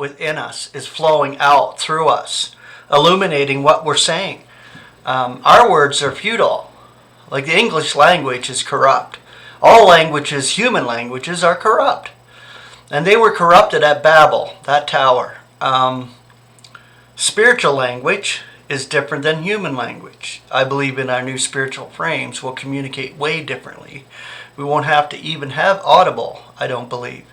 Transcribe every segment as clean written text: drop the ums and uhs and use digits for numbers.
within us is flowing out through us, illuminating what we're saying. Our words are futile. Like the English language is corrupt. All languages, human languages, are corrupt. And they were corrupted at Babel, that tower. Spiritual language is different than human language. I believe in our new spiritual frames we'll communicate way differently. We won't have to even have audible, I don't believe.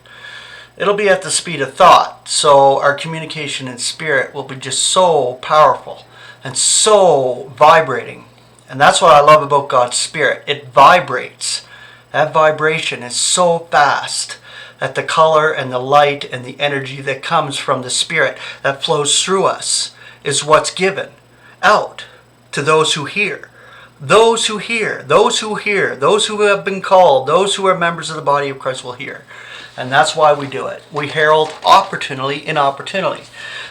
It'll be at the speed of thought, so our communication in spirit will be just so powerful and so vibrating. And that's what I love about God's Spirit. It vibrates. That vibration is so fast that the color and the light and the energy that comes from the Spirit that flows through us is what's given out to those who hear. Those who hear, those who hear, those who have been called, those who are members of the body of Christ will hear. And that's why we do it. We herald opportunity in opportunity.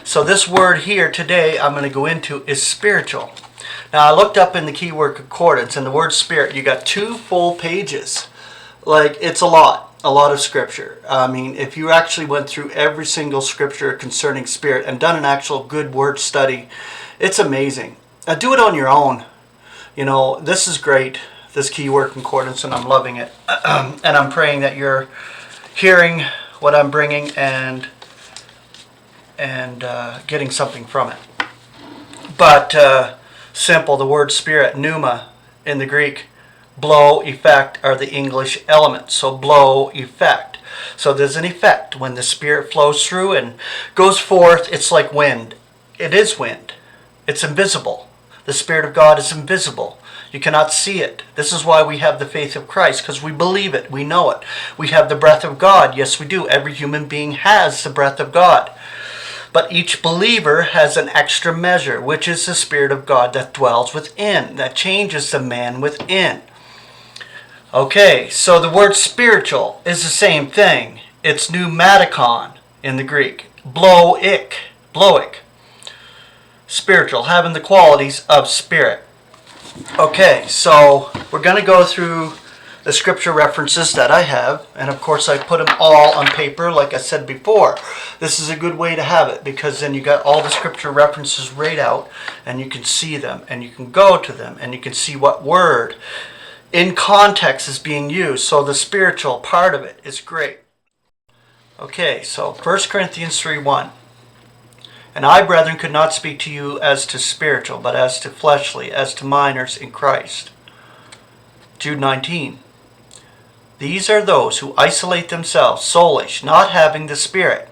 So this word here today I'm going to go into is spiritual. Now I looked up in the keyword concordance, and the word spirit, you got 2 full pages. Like, it's a lot of scripture. I mean, if you actually went through every single scripture concerning spirit and done an actual good word study, it's amazing. Do it on your own. You know, this is great, this keyword concordance, and I'm loving it. And I'm praying that you're hearing what I'm bringing and getting something from it. But simple, the word spirit, pneuma in the Greek, blow, effect are the English elements. So blow, effect. So there's an effect when the Spirit flows through and goes forth. It's like wind. It is wind. It's invisible. The Spirit of God is invisible. You cannot see it. This is why we have the faith of Christ, because we believe it. We know it. We have the breath of God. Yes, we do. Every human being has the breath of God. But each believer has an extra measure, which is the Spirit of God that dwells within, that changes the man within. Okay, so the word spiritual is the same thing. It's pneumaticon in the Greek. Blowic. Spiritual, having the qualities of spirit. Okay, so we're going to go through the scripture references that I have, and of course I put them all on paper like I said before. This is a good way to have it, because then you got all the scripture references right out, and you can see them, and you can go to them, and you can see what word in context is being used. So the spiritual part of it is great. Okay, so 1 Corinthians 3:1. And I, brethren, could not speak to you as to spiritual, but as to fleshly, as to minors in Christ. Jude 19. These are those who isolate themselves, soulish, not having the Spirit.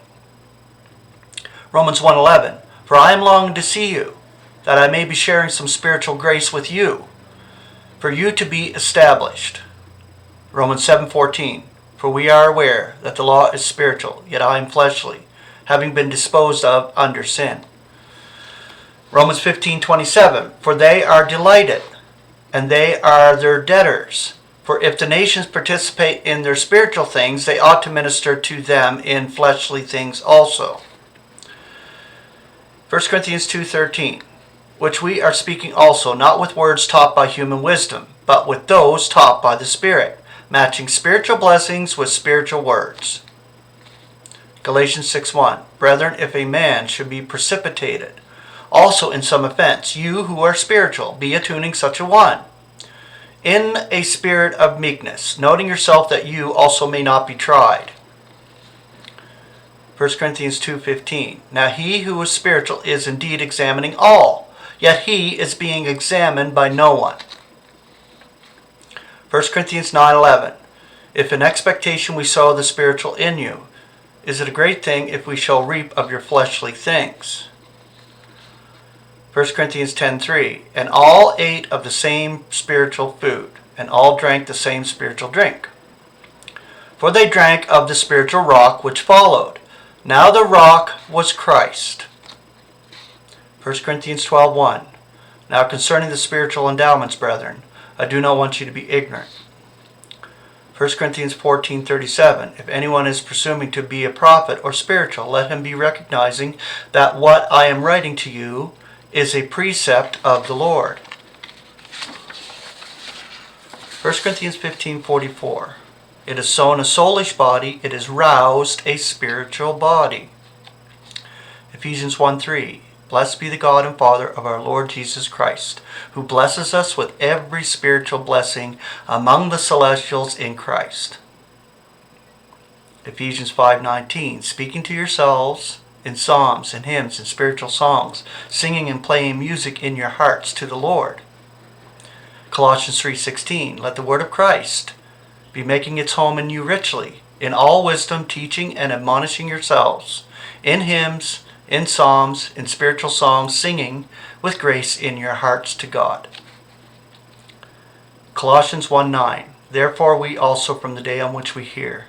Romans 1:11. For I am longing to see you, that I may be sharing some spiritual grace with you, for you to be established. Romans 7:14. For we are aware that the law is spiritual, yet I am fleshly, having been disposed of under sin. Romans 15:27. For they are delighted, and they are their debtors. For if the nations participate in their spiritual things, they ought to minister to them in fleshly things also. 1 Corinthians 2:13. Which we are speaking also, not with words taught by human wisdom, but with those taught by the Spirit, matching spiritual blessings with spiritual words. Galatians 6:1. Brethren, if a man should be precipitated also in some offense, you who are spiritual, be attuning such a one, in a spirit of meekness, noting yourself that you also may not be tried. 1 Corinthians 2:15. Now he who is spiritual is indeed examining all, yet he is being examined by no one. 1 Corinthians 9:11. If in expectation we sow the spiritual in you, is it a great thing if we shall reap of your fleshly things? 1 Corinthians 10:3. And all ate of the same spiritual food, and all drank the same spiritual drink. For they drank of the spiritual rock which followed. Now the rock was Christ. 1 Corinthians 12:1. Now concerning the spiritual endowments, brethren, I do not want you to be ignorant. 1 Corinthians 14:37. If anyone is presuming to be a prophet or spiritual, let him be recognizing that what I am writing to you is a precept of the Lord. 1 Corinthians 15:44. It is sown a soulish body, it is roused a spiritual body. Ephesians 1:3. Blessed be the God and Father of our Lord Jesus Christ, who blesses us with every spiritual blessing among the celestials in Christ. Ephesians 5:19. Speaking to yourselves in psalms and hymns and spiritual songs, singing and playing music in your hearts to the Lord. Colossians 3:16. Let the word of Christ be making its home in you richly, in all wisdom, teaching and admonishing yourselves, in hymns, in psalms, in spiritual songs, singing with grace in your hearts to God. Colossians 1:9. Therefore we also from the day on which we hear,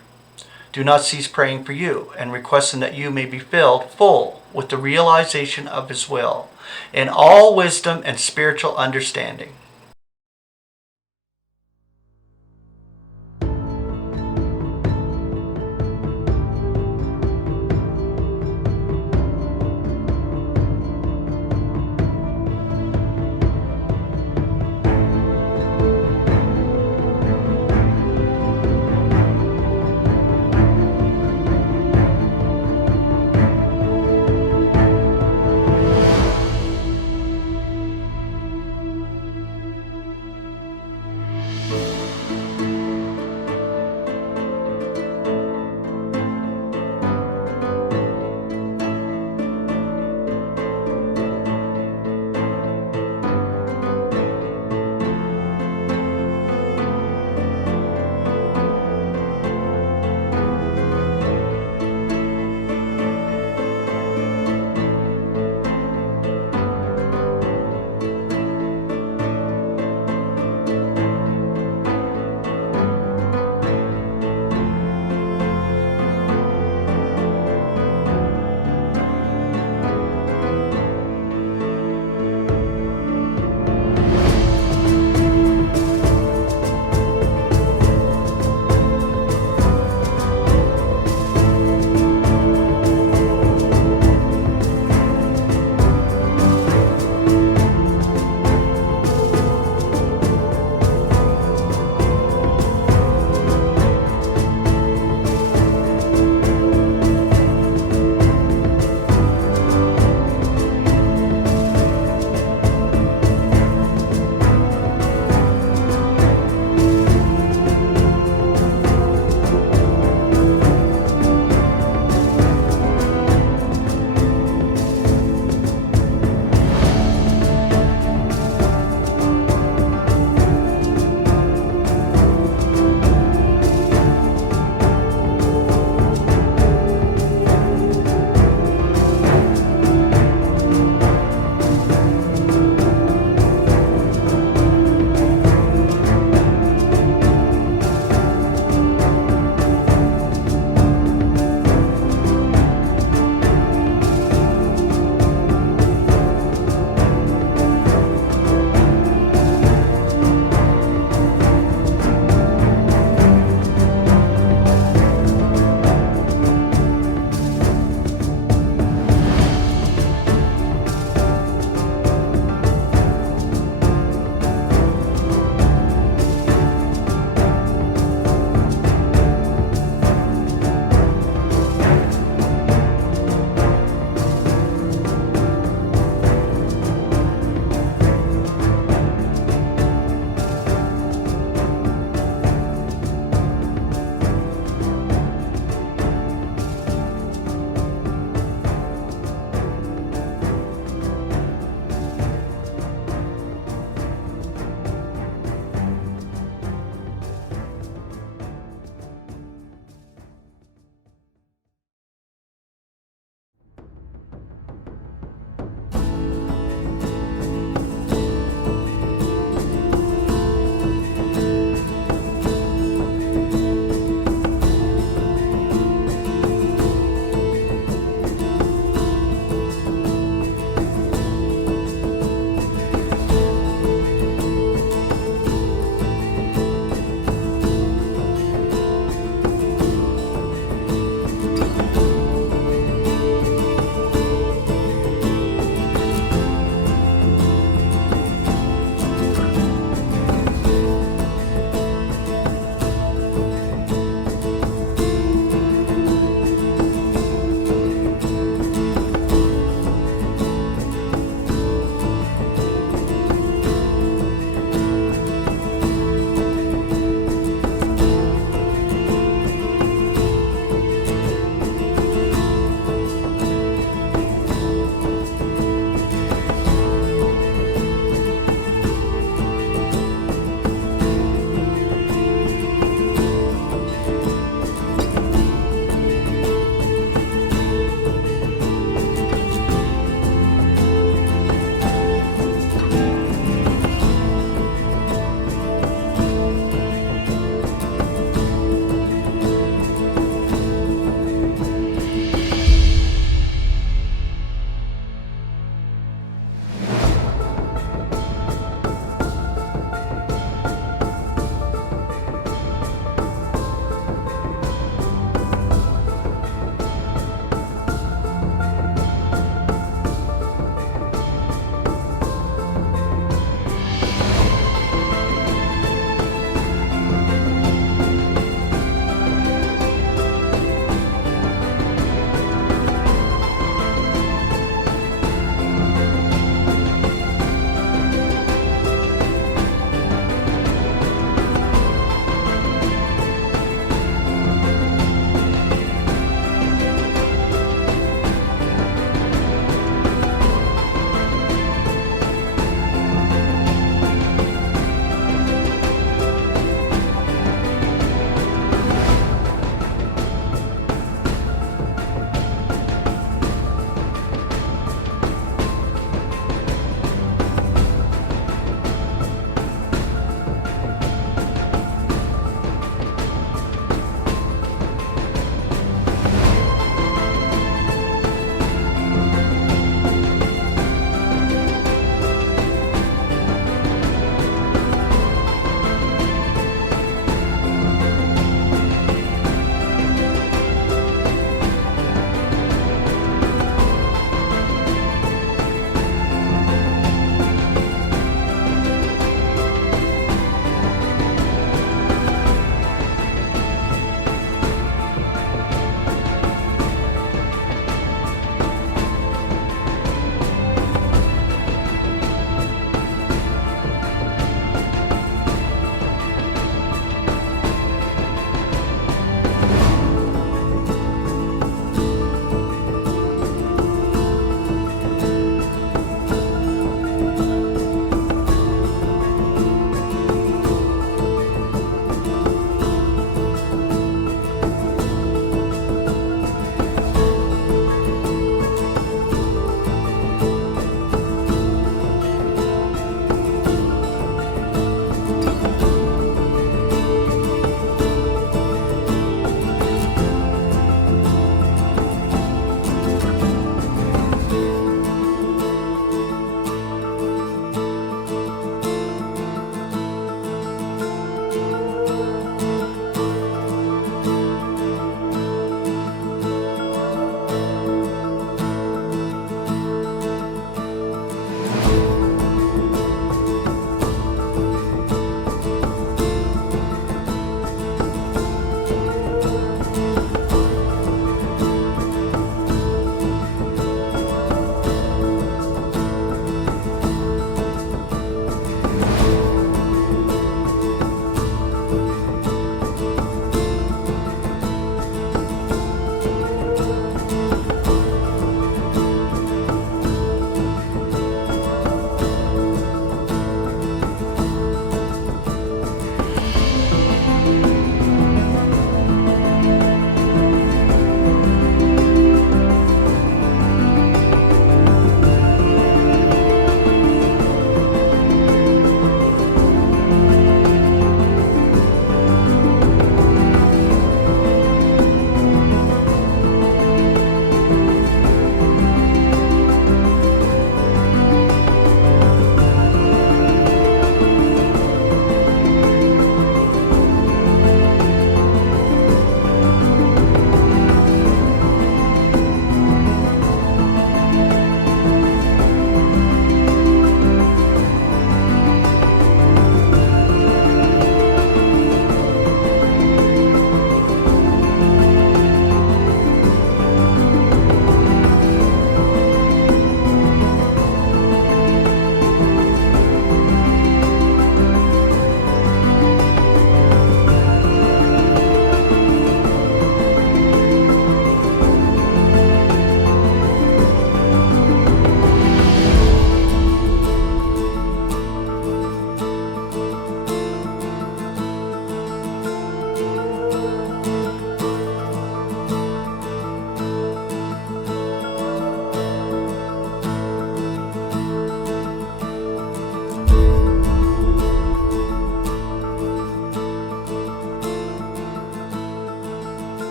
do not cease praying for you, and requesting that you may be filled full with the realization of his will, in all wisdom and spiritual understanding.